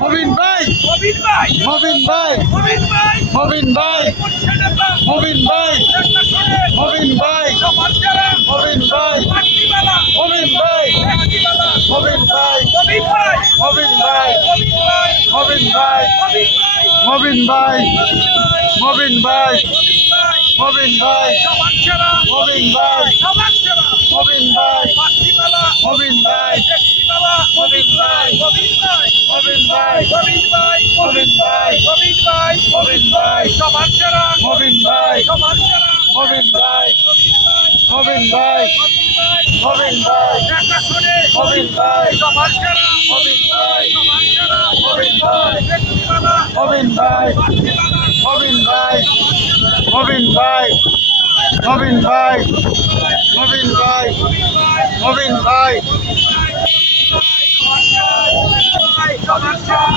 মবিন ভাই মবিন ভাই মবিন ভাই মবিন ভাই মবিন ভাই মবিন ভাই মবিন ভাই সমাজকারা মবিন ভাই পাট্টিবালা মবিন ভাই পাট্টিবালা মবিন ভাই মবিন ভাই মবিন ভাই মবিন ভাই মবিন ভাই মবিন ভাই মবিন ভাই মবিন মবিন ভাই ভাই সমাজকারা মবিন ভাই সমাজকারা মবিন ভাই পাট্টিবালা মবিন ভাই পাট্টিবালা মবিন ভাই মবিন ভাই মবিন ভাই মবিন ভাই মবিন ভাই মবিন ভাই মবিন ভাই সমাজকারা মবিন ভাই সমাজকারা মবিন ভাই মবিন ভাই মবিন ভাই দেখাশোনে মবিন ভাই সমাজকারা মবিন ভাই সমাজকারা মবিন ভাই ব্যক্তিবালা মবিন ভাই পাট্টিবালা মবিন ভাই মবিন ভাই মবিন ভাই মবিন ভাই মবিন ভাই সমাজকারা